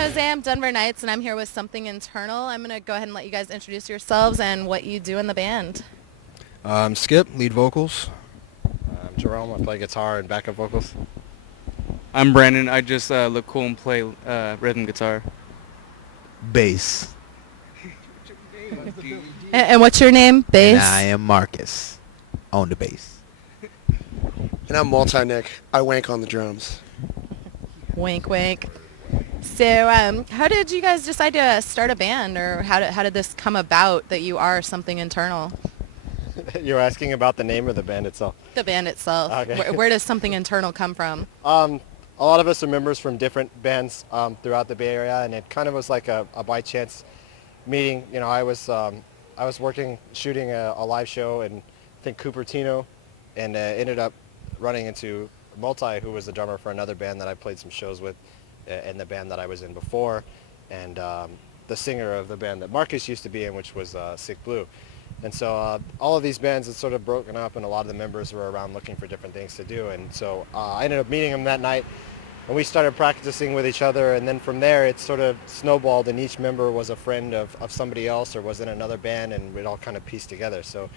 Jose. I'm Denver Knights, and I'm here with Something Internal. I'm going to go ahead and let you guys introduce yourselves and what you do in the band. I'm Skip, lead vocals. I'm Jerome. I play guitar and backup vocals. I'm Brandon. I just look cool and play rhythm guitar. Bass. And what's your name? Bass? And I am Marcus on the bass. And I'm Multi-Nick. I wank on the drums. Wink, wink. So how did you guys decide to start a band, or how did this come about that you are Something Internal? You're asking about the name of the band itself? The band itself. Okay. Where does Something Internal come from? A lot of us are members from different bands throughout the Bay Area, and it kind of was like a by chance meeting. You know, I was working, shooting a live show in, I think, Cupertino, and ended up running into Multi, who was the drummer for another band that I played some shows with in the band that I was in before, and the singer of the band that Marcus used to be in, which was Sick Blue. And so all of these bands had sort of broken up, and a lot of the members were around looking for different things to do. And so I ended up meeting him that night, and we started practicing with each other. And then from there, it sort of snowballed, and each member was a friend of somebody else or was in another band, and it all kind of pieced together. So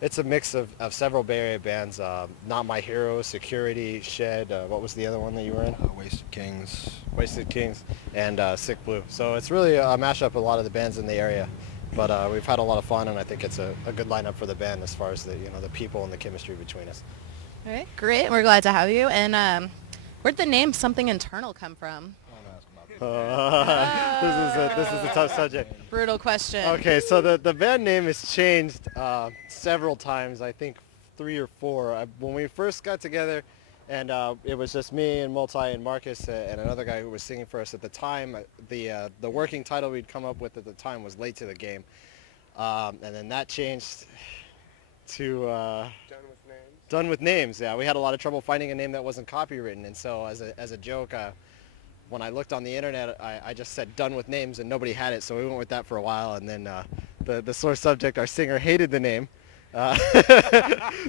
it's a mix of several Bay Area bands. Not My Hero, Security, Shed. What was the other one that you were in? Wasted Kings. Wasted Kings, and Sick Blue. So it's really a mashup of a lot of the bands in the area. But we've had a lot of fun, and I think it's a good lineup for the band as far as the people and the chemistry between us. All right, great. We're glad to have you. And where'd the name Something Internal come from? This is a tough subject. Brutal question. Okay, so the band name has changed several times. I think 3 or 4. When we first got together, and it was just me and Multi and Marcus and another guy who was singing for us at the time. The working title we'd come up with at the time was Late to the Game. And then that changed to Done with Names. Yeah, we had a lot of trouble finding a name that wasn't copywritten. And so as a joke, when I looked on the internet, I just said Done with Names, and nobody had it. So we went with that for a while. And then the sore subject, our singer, hated the name.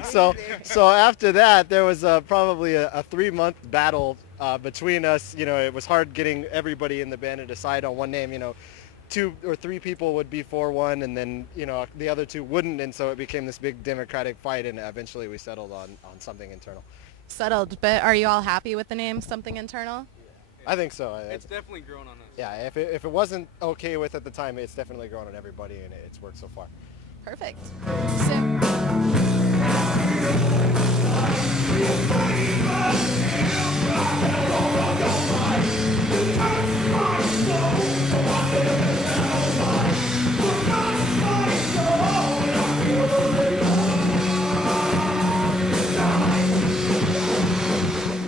So after that, there was probably a 3-month battle between us. You know, it was hard getting everybody in the band to decide on one name. You know, 2 or 3 people would be for one, and then the other 2 wouldn't, and so it became this big democratic fight, and eventually we settled on Something Internal. Settled, but are you all happy with the name Something Internal? I think so. It's definitely grown on us. Yeah, if it wasn't okay with at the time, it's definitely grown on everybody, and it's worked so far. Perfect.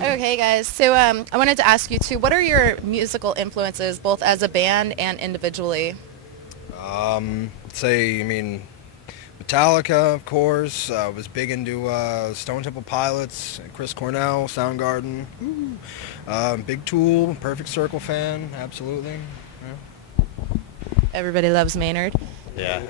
Okay, guys. So I wanted to ask you too, what are your musical influences, both as a band and individually? Metallica, of course. Was big into Stone Temple Pilots, Chris Cornell, Soundgarden. Big Tool, Perfect Circle fan, absolutely. Yeah. Everybody loves Maynard. Yeah.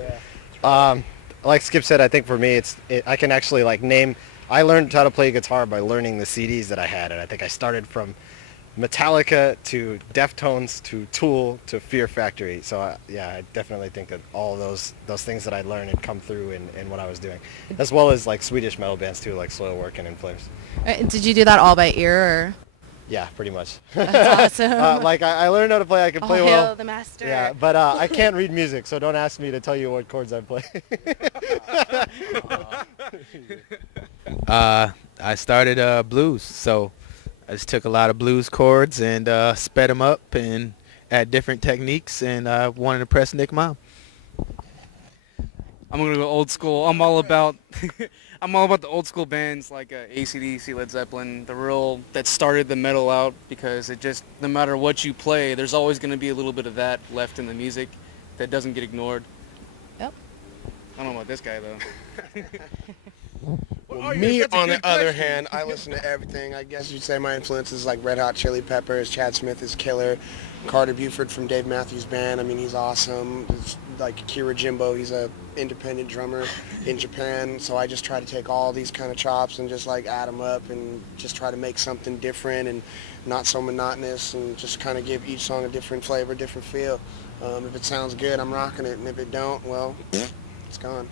Like Skip said, I think for me, I can actually name. I learned how to play guitar by learning the CDs that I had, and I think I started from Metallica to Deftones to Tool to Fear Factory. So I definitely think that all those things that I learned had come through in what I was doing, as well as Swedish metal bands too, like Soilwork and In Flames. Did you do that all by ear, or? Yeah, pretty much. That's awesome. I learned how to play. I can play All well. hail the master. Yeah, but I can't read music, so don't ask me to tell you what chords I play. I started blues, so I just took a lot of blues chords and sped them up and add different techniques, and I wanted to impress Nick Mom. I'm gonna go old school. I'm all about the old school bands like AC/DC, Led Zeppelin, that started the metal out, because it just, no matter what you play, there's always gonna be a little bit of that left in the music that doesn't get ignored. Yep. I don't know about this guy though. Well, me, on the other hand, I listen to everything. I guess you'd say my influences like Red Hot Chili Peppers, Chad Smith is killer, Carter Buford from Dave Matthews Band. I mean, he's awesome. like Akira Jimbo, he's a independent drummer in Japan. So I just try to take all these kind of chops and just like add them up and just try to make something different and not so monotonous, and just kind of give each song a different flavor, different feel. If it sounds good, I'm rocking it, and if it don't, well, it's gone.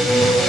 Together,